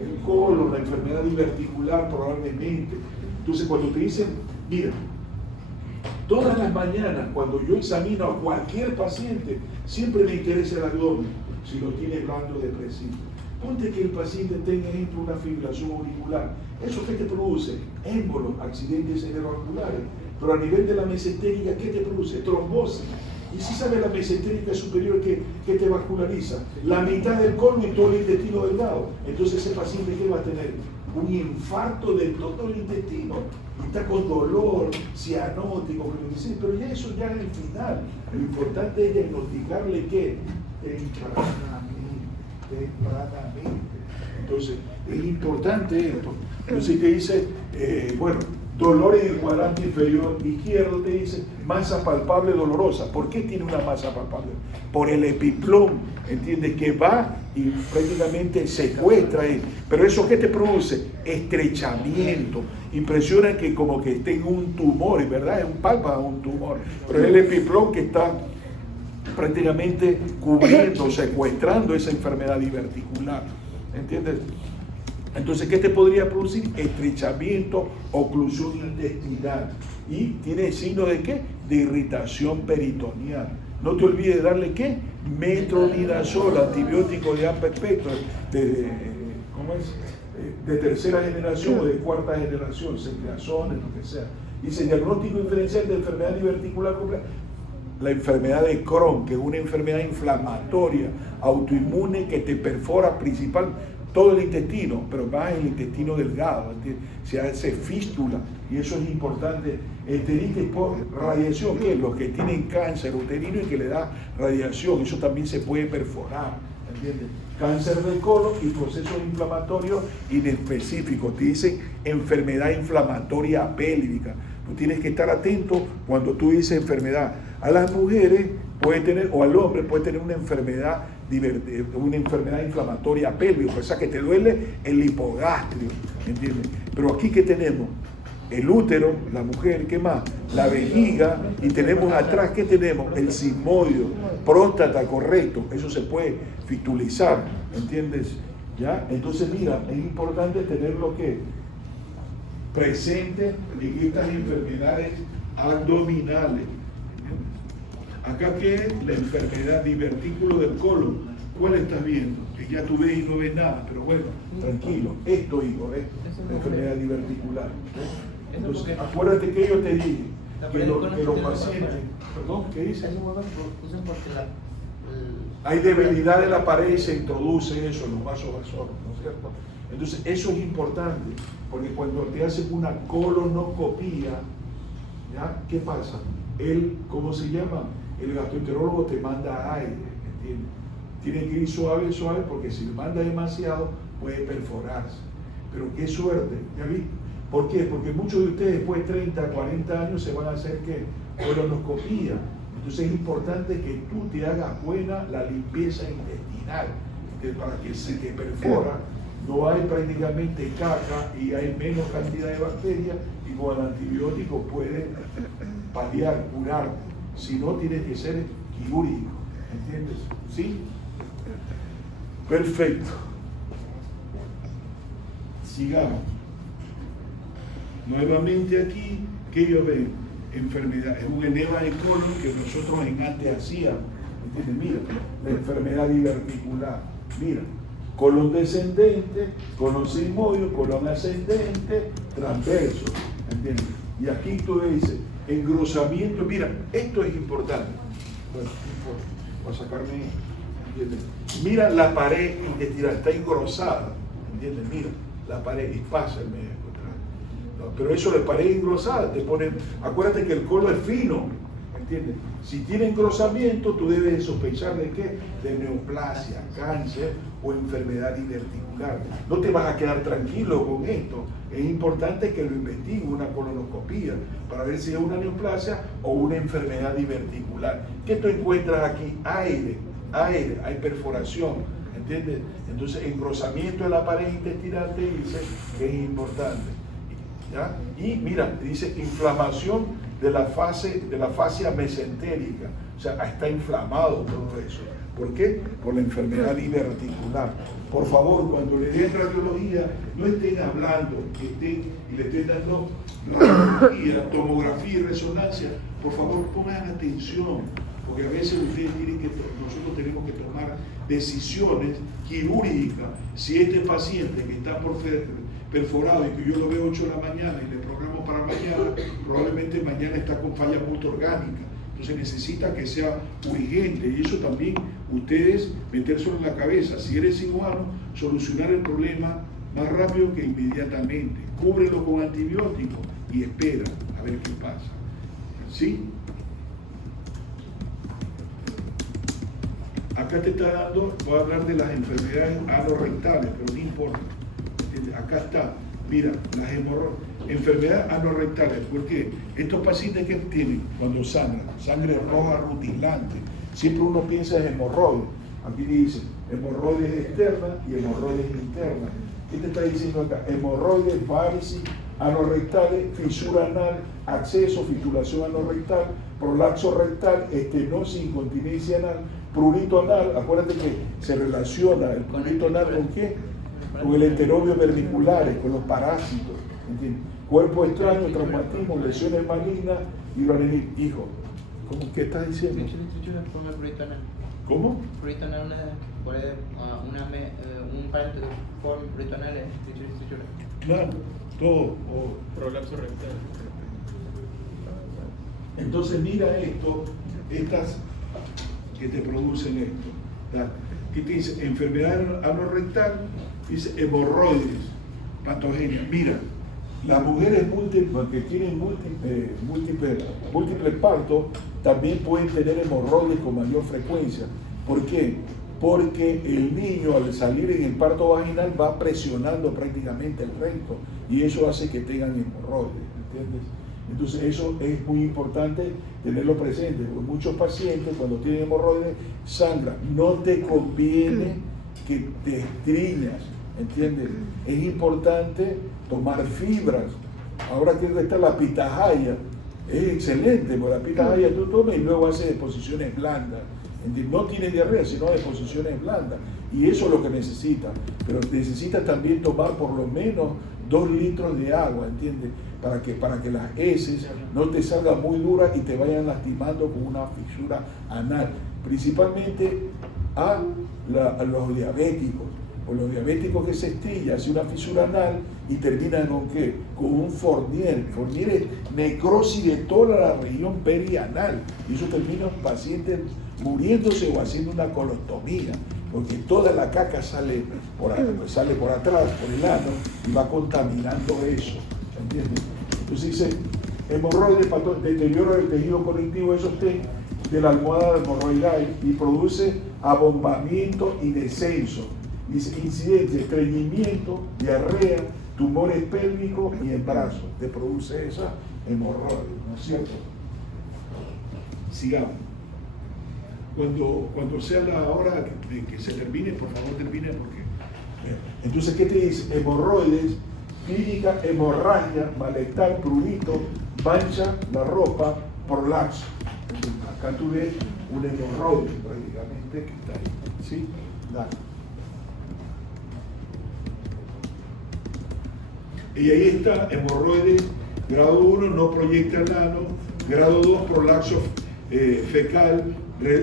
El colon, la enfermedad diverticular probablemente. Entonces cuando te dicen, mira, todas las mañanas cuando yo examino a cualquier paciente, siempre me interesa el abdomen, si lo tiene blando depresivo. Ponte que el paciente tenga, ejemplo, una fibrilación auricular. ¿Eso qué te produce? Émbolos, accidentes cerebrovasculares. Pero a nivel de la mesentérica, ¿qué te produce? Trombosis. Y si sabes la mesentérica superior, ¿qué te vasculariza? La mitad del colon y todo el intestino delgado. Entonces ese paciente, ¿qué va a tener? Un infarto de todo el intestino. Y está con dolor, cianótico, pero ya eso ya es el final. Lo importante es diagnosticarle que tempranamente. Entonces, es importante esto. Entonces te dice, bueno, dolor en el cuadrante inferior izquierdo, te dice masa palpable dolorosa. ¿Por qué tiene una masa palpable? Por el epiplón, ¿entiendes? Que va y prácticamente secuestra ahí. Pero eso, ¿qué te produce? Estrechamiento. Impresiona que como que esté en un tumor, ¿verdad? Es un palpa un tumor. Pero es el epiplón que está prácticamente cubriendo, secuestrando esa enfermedad diverticular. ¿Entiendes? Entonces, ¿qué te podría producir? Estrechamiento, oclusión intestinal. Y tiene signo de ¿qué? De irritación peritoneal. No te olvides de darle ¿qué? Metronidazol, antibiótico de amplio espectro, ¿cómo es? De tercera generación o de cuarta generación, ceftriaxones, lo que sea. Dice, diagnóstico diferencial de enfermedad diverticular compleja. La enfermedad de Crohn, que es una enfermedad inflamatoria, autoinmune, que te perfora principal todo el intestino, pero más el intestino delgado, se hace fístula, y eso es importante. Enteritis por radiación, que es los que tienen cáncer uterino y que le da radiación, eso también se puede perforar, ¿entiendes? Cáncer del colon y procesos inflamatorios inespecíficos, te dicen enfermedad inflamatoria pélvica. Tú tienes que estar atento cuando tú dices enfermedad. A las mujeres puede tener, o al hombre puede tener una enfermedad inflamatoria pélvica, o sea que te duele el hipogastrio, ¿entiendes? Pero aquí, ¿qué tenemos? El útero, la mujer, ¿qué más? La vejiga, y tenemos atrás, ¿qué tenemos? El sigmoideo, próstata, correcto, eso se puede fistulizar, ¿entiendes? ¿Ya? Entonces, mira, es importante tenerlo que presente en estas enfermedades abdominales. Acá, ¿qué es? La enfermedad divertículo del colon. ¿Cuál estás viendo? Que ya tú ves y no ves nada, pero bueno, tranquilo. Esto, hijo, la enfermedad diverticular. Entonces, acuérdate que yo te dije que los pacientes... ¿Perdón? ¿Qué dices? Hay debilidad de la pared y se introduce eso en los vasos vasoros, ¿no es cierto? Entonces, eso es importante, porque cuando te hacen una colonoscopía, ¿ya? ¿Qué pasa? ¿Cómo se llama? El gastroenterólogo te manda aire, ¿entiendes? Tiene que ir suave, porque si le manda demasiado puede perforarse. Pero qué suerte, ¿ya viste? ¿Por qué? Porque muchos de ustedes después de 30, 40 años se van a hacer ¿qué? Colonoscopía. Entonces es importante que tú te hagas buena la limpieza intestinal, para que si te perfora no hay prácticamente caca y hay menos cantidad de bacterias, y con el antibiótico puede paliar, curar. Si no, tiene que ser quirúrgico, ¿entiendes? ¿Sí? Perfecto. Sigamos. Nuevamente aquí, ¿Qué ellos ven? Enfermedad. Es un edema de colon que nosotros en antes hacíamos. ¿Entiendes? Mira, la enfermedad diverticular. Mira, colon descendente, colon sigmoide, colon ascendente, transverso. ¿Entiendes? Y aquí tú dices, engrosamiento. Mira, esto es importante. Bueno, voy a sacarme. ¿Entiendes? Mira la pared intestinal, está engrosada. ¿Entiendes? Mira, la pared y pasa el médico. No, pero eso de pared engrosada te ponen. Acuérdate que el colon es fino. ¿Entiendes? Si tiene engrosamiento, tú debes sospechar de qué? De neoplasia, cáncer o enfermedad diverticular. No te vas a quedar tranquilo con esto. Es importante que lo investigues, una colonoscopía, para ver si es una neoplasia o una enfermedad diverticular. ¿Qué tú encuentras aquí? Aire, hay perforación, ¿entiendes? Entonces, engrosamiento de la pared intestinal te dice que es importante. ¿Ya? Y mira, dice inflamación de la fascia mesentérica, o sea, está inflamado todo eso. ¿Por qué? Por la enfermedad diverticular. Por favor, cuando le den radiología, no estén hablando, y le estén dando radiología, tomografía y resonancia. Por favor, pongan atención, porque a veces nosotros tenemos que tomar decisiones quirúrgicas. Si este paciente que está perforado y que yo lo veo 8 de la mañana y le programo para mañana, probablemente mañana está con falla multiorgánica. Entonces necesita que sea urgente, y eso también ustedes metérselo en la cabeza. Si eres cirujano, solucionar el problema más rápido que inmediatamente. Cúbrelo con antibióticos y espera a ver qué pasa. ¿Sí? Acá te está dando, voy a hablar de las enfermedades anorrectales, pero no importa. Acá está, mira, las enfermedades anorrectales, porque estos pacientes que tienen cuando sangran, sangre roja rutilante, siempre uno piensa en hemorroides. Aquí dice hemorroides externas y hemorroides internas. ¿Qué te está diciendo acá? Hemorroides, varices, anorrectales, fisura anal, acceso, fistulación anorrectal, prolapso rectal, estenosis, incontinencia anal, prurito anal. Acuérdate que se relaciona el prurito anal con qué? Con el enterobio vermiculares, con los parásitos, ¿entiendes? Cuerpo extraño, traumatismo, lesiones malignas y lo hijo. ¿Cómo qué estás diciendo? ¿Cómo? Prurito anal, un paréntesis, prurito anal es tritura. Claro, todo. Prolapso rectal. Entonces mira esto, estas que te producen esto. ¿Tá? ¿Qué te dice? Enfermedad anorrectal, dice hemorroides, patogenias. Mira, las mujeres que tienen múltiples partos también pueden tener hemorroides con mayor frecuencia. ¿Por qué? Porque el niño al salir en el parto vaginal va presionando prácticamente el recto y eso hace que tengan hemorroides, ¿entiendes? Entonces eso es muy importante tenerlo presente, porque muchos pacientes cuando tienen hemorroides sangran. No te conviene que te estriñas, ¿entiendes? Es importante tomar fibras. Ahora que está la pitahaya, es excelente, porque la pitahaya tú tomas y luego haces deposiciones blandas. ¿Entiendes? No tienes diarrea, sino deposiciones blandas. Y eso es lo que necesitas. Pero necesitas también tomar por lo menos 2 litros de agua, ¿entiendes? Para que las heces no te salgan muy duras y te vayan lastimando con una fisura anal. Principalmente a los diabéticos. O los diabéticos que se estrillan, hace una fisura anal y terminan con ¿qué? Con un Fournier. Fournier es necrosis de toda la región perianal. Y eso termina pacientes muriéndose o haciendo una colostomía, porque toda la caca sale por atrás, por el ano, y va contaminando eso. ¿Entiendes? Entonces dice, hemorroides, deterioro del tejido conectivo de sostén de la almohada hemorroidal y produce abombamiento y descenso. Dice, incidente, estreñimiento, diarrea, tumores pélvicos y en brazos. Te produce esa hemorroides, ¿no es cierto? Sigamos. Cuando sea la hora de que se termine, por favor termine porque... Entonces, ¿qué te dice? Hemorroides, clínica, hemorragia, malestar, prurito, mancha la ropa, prolapso. Acá tú ves un hemorroide prácticamente que está ahí. ¿Sí? Dale. Y ahí está hemorroides Grado 1, no proyecta el ano. Grado 2, prolapso fecal,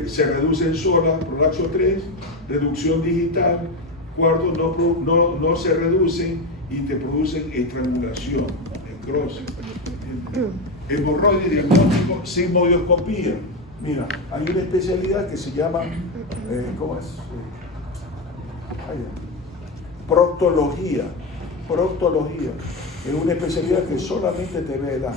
se reduce en sola. Prolapso 3, reducción digital. Cuarto, no se reducen y te producen estrangulación, necrosis. Hemorroides, diagnóstico sin modioscopía. Mira, hay una especialidad que se llama, ¿cómo es? Proctología. Proctología. Es una especialidad que solamente te ve el ano.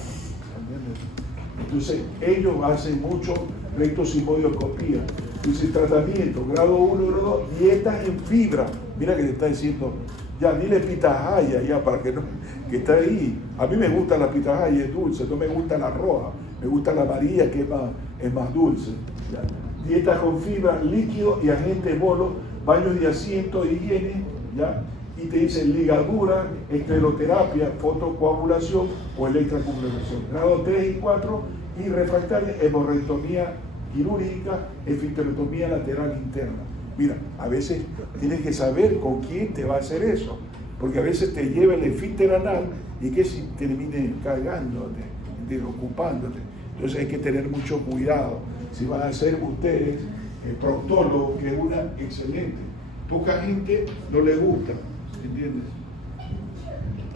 Entonces, ellos hacen mucho recto sin modioscopía. Dice tratamiento, grado 1, grado 2, dietas en fibra. Mira que te está diciendo, ya dile pitahaya, ya para que no, que está ahí. A mí me gusta la pitahaya, es dulce, no me gusta la roja, me gusta la amarilla que es más dulce. ¿Ya? Dietas con fibra, líquido y agente bolo, baños de asiento, higiene, ¿ya? Y te dice ligadura, escleroterapia, fotocoagulación o electrocoagulación. Grado 3 y 4 y refractaria, hemorrectomía quirúrgica, esfincterotomía lateral interna. Mira, a veces tienes que saber con quién te va a hacer eso, porque a veces te lleva el esfínter anal y que si termine cargándote, ocupándote. Entonces hay que tener mucho cuidado. Si van a ser ustedes proctólogos, que es una excelente. Poca gente no le gusta, ¿entiendes?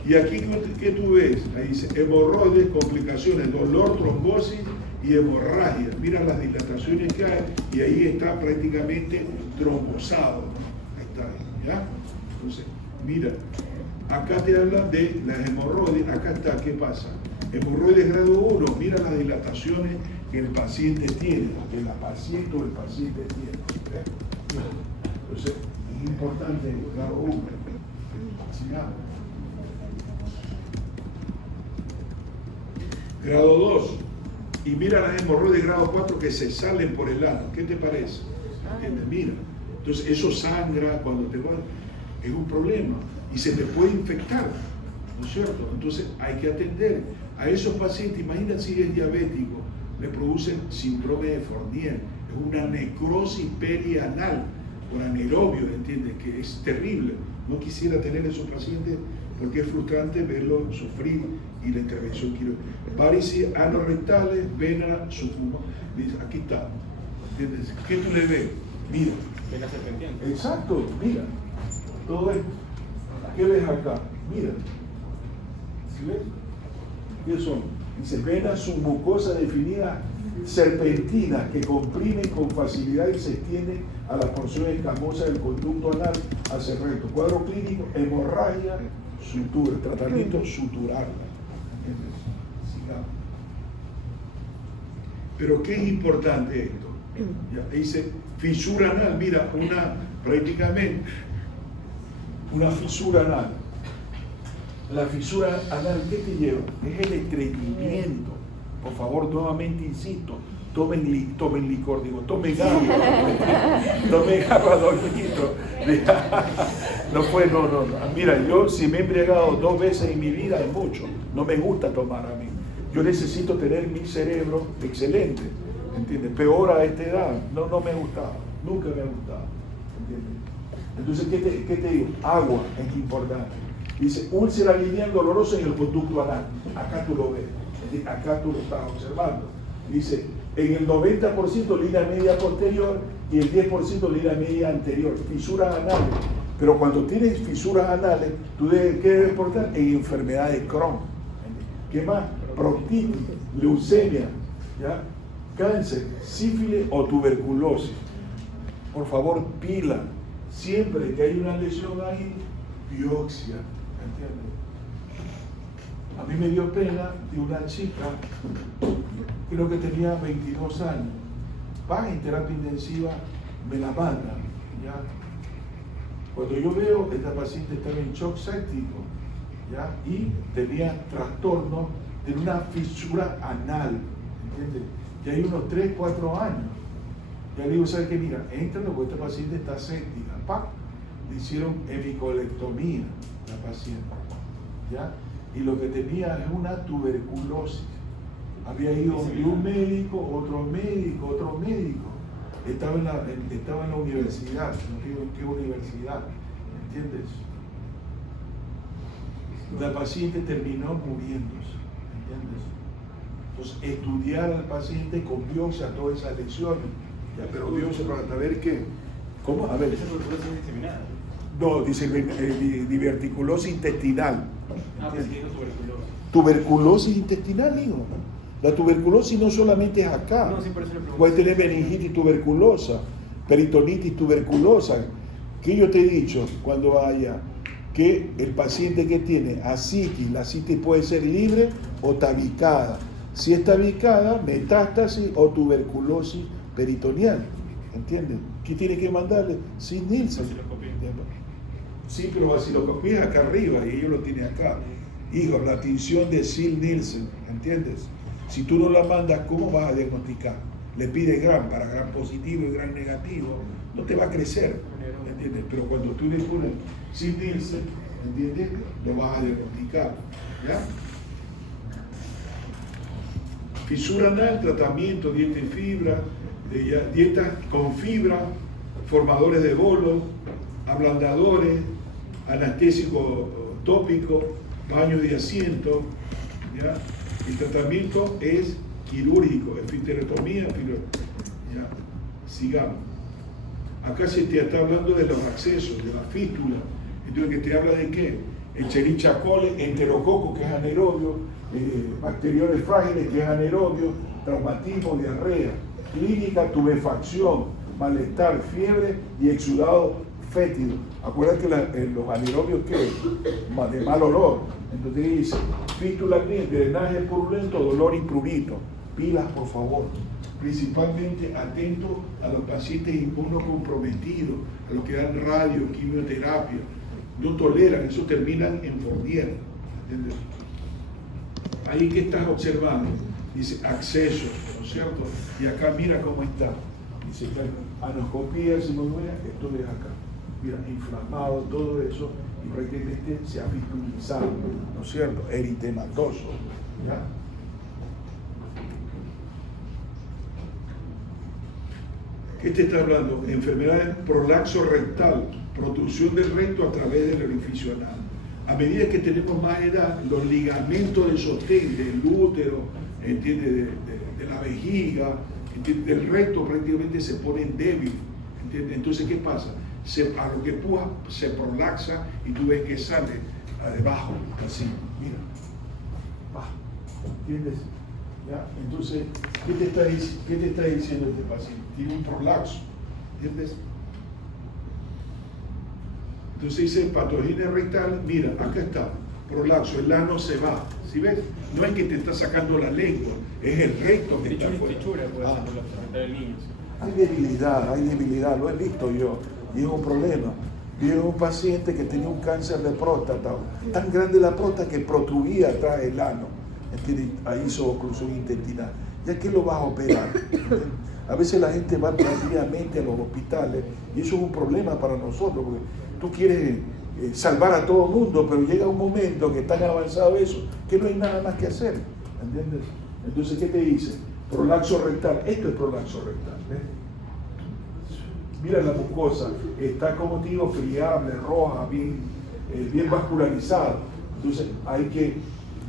Y aquí, ¿qué tú ves? Ahí dice hemorroides, complicaciones, dolor, trombosis y hemorragia. Mira las dilataciones que hay y ahí está prácticamente trombosado. Ahí está, ¿ya? Entonces, mira, acá te habla de las hemorroides, acá está, ¿qué pasa? Hemorroides grado 1, mira las dilataciones que el paciente tiene, que la paciente o el paciente tiene. Entonces, es importante el grado 1. Sigamos. Grado 2. Y mira las hemorroides grado 4 que se salen por el ano. ¿Qué te parece? ¿Entiendes? Mira. Entonces eso sangra cuando te va. Es un problema. Y se te puede infectar. ¿No es cierto? Entonces hay que atender a esos pacientes. Imagina si es diabético. Le producen síndrome de Fournier. Es una necrosis perianal por anaerobio, ¿entiendes? Que es terrible. No quisiera tener esos pacientes porque es frustrante verlos sufrir y la intervención quirúrgica. Varices anorrectales, vena, sucuma. Aquí está. ¿Entiendes? ¿Qué tú le ves? Mira. Vena serpenteante. Exacto, mira. Todo esto. ¿Qué ves acá? Mira. ¿Sí ves? ¿Qué son? Dice, venas submucosa definida serpentina que comprime con facilidad y se extiende a las porciones escamosas del conducto anal hacia el recto. Cuadro clínico, hemorragia, sutura, tratamiento sutural. Sigamos. Pero ¿qué es importante esto? Ya, dice fisura anal, mira, prácticamente una fisura anal. La fisura anal, ¿qué te lleva? Es el estreñimiento. Por favor, nuevamente insisto, tomen licor, digo, tomen agua, doctorito. No. Mira, yo si me he embriagado 2 veces en mi vida es mucho. No me gusta tomar a mí. Yo necesito tener mi cerebro excelente, ¿entiendes? Peor a esta edad, no me ha gustado, nunca me ha gustado, ¿entiendes? Entonces, ¿qué te digo? Agua es importante. Dice, úlcera lineal dolorosa en el conducto anal. Acá tú lo ves, acá tú lo estás observando. Dice, en el 90% línea media posterior y el 10% línea media anterior. Fisuras anales. Pero cuando tienes fisuras anales, tú ¿qué debes portar? En enfermedades Crohn. ¿Qué más? Proctitis, leucemia, ¿ya? Cáncer, sífilis o tuberculosis. Por favor, pila. Siempre que hay una lesión ahí, biopsia. ¿Entiendes? A mí me dio pena de una chica, creo que tenía 22 años, va en terapia intensiva, me la mandan, ¿ya? Cuando yo veo que esta paciente estaba en shock séptico, ¿ya? Y tenía trastorno de una fisura anal, ¿entiendes? Ya hay unos 3, 4 años. Ya le digo, ¿sabes qué? Mira, entra porque esta paciente está séptica, le hicieron hemicolectomía a la paciente, ¿ya? Y lo que tenía es una tuberculosis. Había ido de un médico, otro médico. Estaba en la universidad, no digo en qué universidad, ¿entiendes? La paciente terminó muriéndose, ¿entiendes? Entonces, estudiar al paciente con biopsia todas esas lecciones, ya, pero biopsia para saber qué. ¿Cómo? A ver. ¿Esa tuberculosis diseminada? No, dice diverticulosis intestinal. Pues sí, es tuberculosis. Tuberculosis intestinal, hijo. La tuberculosis no solamente es acá. No, sí, por eso le pregunto. Puede tener meningitis tuberculosa, peritonitis tuberculosa. ¿Qué yo te he dicho cuando vaya? Que el paciente que tiene ascitis, la ascitis puede ser libre o tabicada. Si es tabicada, metástasis o tuberculosis peritoneal. ¿Entiendes? ¿Qué tiene que mandarle? Sin Nielsen. Sí, pero vaciloscopía acá arriba y ellos lo tienen acá. Hijo, la tinción de Sil Nielsen, ¿entiendes? Si tú no la mandas, ¿cómo vas a diagnosticar? Le pide gran para gran positivo y gran negativo, no te va a crecer, ¿entiendes? Pero cuando tú le pones Sil Nielsen, ¿entiendes? Lo vas a diagnosticar, ¿ya? Fisura anal, tratamiento, dieta en fibra, dieta con fibra, formadores de bolo, ablandadores, anestésico tópico, baño de asiento, ¿ya? El tratamiento es quirúrgico, esfinterectomía, ¿ya? Sigamos. Acá se te está hablando de los accesos, de la fístula. Entonces, ¿que te habla de qué? Escherichia coli, enterococo, que es anaerobio, bacterioles frágiles, que es anaerobio, traumatismo, diarrea, clínica, tubefacción, malestar, fiebre y exudado fétido. Acuérdate que los anaerobios, ¿qué? De mal olor. Entonces dice, fístula clínica, drenaje purulento, dolor y prurito. Pilas, por favor. Principalmente atento a los pacientes inmunocomprometidos, a los que dan radio, quimioterapia. No toleran, eso terminan en Fournier. ¿Entiendes? Ahí que estás observando, dice acceso, ¿no es cierto? Y acá mira cómo está. Dice anoscopía, si no duele, esto de acá. Mira, inflamado, todo eso, y prácticamente se ha fistulizado, ¿no es cierto? Eritematoso, ¿ya? ¿Qué te está hablando? Enfermedades, prolapso rectal, protrusión del recto a través del orificio anal. A medida que tenemos más edad, los ligamentos de sostén del útero, ¿entiendes? De la vejiga, ¿entiendes? Del recto prácticamente se ponen débiles, ¿entiendes? Entonces, ¿qué pasa? A lo que puja se prolaxa y tú ves que sale debajo, así, mira, ¿entiendes? ¿Ya? Entonces, ¿qué te está diciendo este paciente? Tiene un prolapso, ¿entiendes? Entonces dice patogenia rectal, mira, acá está, prolapso, el ano se va, ¿sí ves? No es que te está sacando la lengua, es el recto que está afuera. Hay debilidad, lo he visto yo, y es un problema. Vi un paciente que tenía un cáncer de próstata, tan grande la próstata que protruía atrás del ano, ¿entiendes? Ahí hizo oclusión intestinal. ¿Ya qué lo vas a operar? A veces la gente va tardíamente a los hospitales y eso es un problema para nosotros, porque tú quieres salvar a todo el mundo, pero llega un momento que es tan avanzado eso que no hay nada más que hacer, ¿entiendes? Entonces, ¿qué te dice? Prolapso rectal, esto es prolapso rectal, ¿ves? Mira la mucosa, está como te digo, friable, roja, bien vascularizada. Entonces hay que,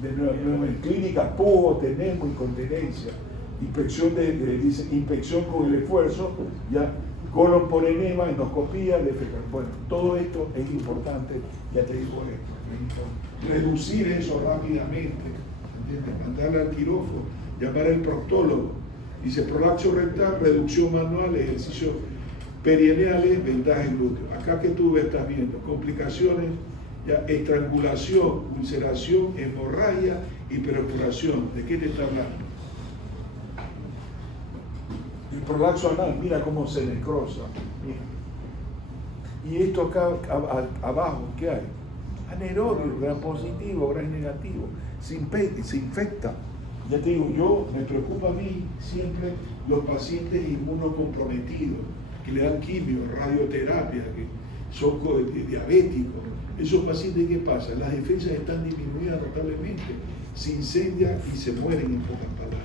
de nuevo en clínica, pujo, tenemos incontinencia, dice, inspección con el esfuerzo, ya, colon por enema, endoscopía, defecal. Bueno, todo esto es importante, ya te digo esto, reducir eso rápidamente, ¿entiendes? Mandarle al quirófano, llamar al proctólogo. Dice prolapso rectal, reducción manual, ejercicio perineales, vendaje glúteo. Acá que tú estás viendo complicaciones, ya, estrangulación, ulceración, hemorragia y perforación. ¿De qué te está hablando? El prolapso anal, mira cómo se necrosa. Mira. Y esto acá abajo, ¿qué hay? Anaerobio, gran positivo, gran negativo. Se infecta. Ya te digo, me preocupa a mí siempre los pacientes inmunocomprometidos, que le dan quimio, radioterapia, que son diabéticos. Esos pacientes, ¿qué pasa? Las defensas están disminuidas notablemente, se incendian y se mueren, en pocas palabras.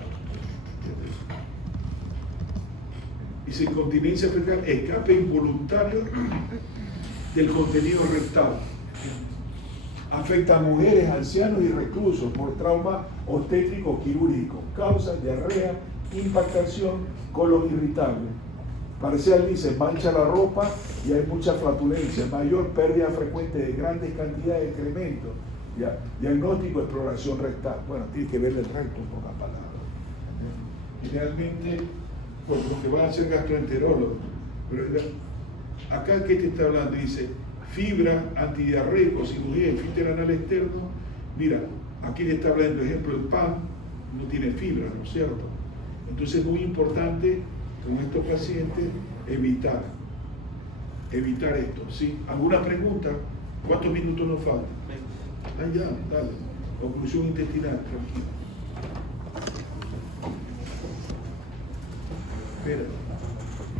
Dice incontinencia fecal, escape involuntario del contenido rectal. Afecta a mujeres, ancianos y reclusos por trauma obstétrico quirúrgico. Causa diarrea, impactación, colon irritable. Parcial dice, mancha la ropa y hay mucha flatulencia, mayor pérdida frecuente de grandes cantidades de excremento. ¿Ya? Diagnóstico, exploración rectal. Bueno, tiene que ver el recto por la palabra. Generalmente, por lo que van a ser gastroenterólogos, pero acá, ¿qué te está hablando? Dice, fibra, antidiarreico, cirugía, esfínter anal externo. Mira, aquí le está hablando, por ejemplo, el pan no tiene fibra, ¿no es cierto? Entonces es muy importante con estos pacientes evitar esto, ¿sí? ¿Alguna pregunta? ¿Cuántos minutos nos faltan? Ah, ya, dale. Oclusión intestinal, tranquilo. Espera.